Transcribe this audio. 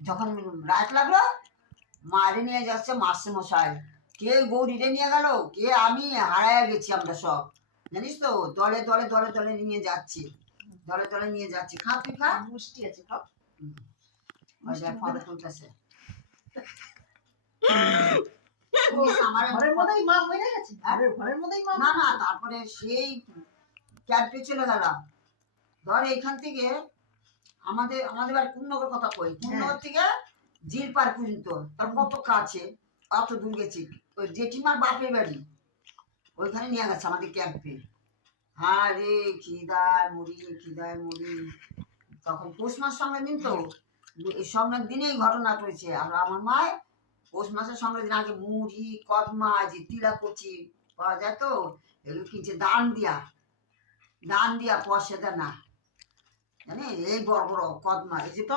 যখন রাত লাগলো মারে নিয়ে যাচ্ছে মাসে মশাই, কে গৌরীরে নিয়ে গেল, কে আমি হারায় গেছি আমরা সব, জানিস তো, দলে দলে দলে দলে নিয়ে যাচ্ছি, দলে দলে নিয়ে যাচ্ছি। খা তুই খা, মিষ্টি আছে, খাও। ফটো তুলতেছে। আমার ঘরের মধ্যেই মা মরে গেছে, ঘরের মধ্যেই মা। না না, তারপরে সেই ক্যাম্পে চলে গেলাম। ধর এখান থেকে আমাদের আমাদের বাড়ি পূর্ণনগর কথা কই, পূর্ণনগর থেকে জিল পার পর্যন্ত তার কত কাছে, অত দূর গেছি। ওই জেঠিমার বাপের বাড়ি ওইখানে নিয়ে গেছে আমাদের ক্যাম্পে। হ্যাঁ রে, খিদায় মুড়ি, খিদায় মুড়ি। তখন পৌষ মাস সংক্রান্তি দিন তো, এই সংক্রান্তি দিনেই ঘটনা হয়েছে। আর আমার মায় পৌষ মাসের সংক্রান্তি দিন আগে মুড়ি, কদমা, যে তিলা কচি পাওয়া যায় তো, এগুলো কিনছে দান দিয়া, দান দিয়া পয়সা দেয় না, জানি এই বড় বড় কদমা, এই যে তো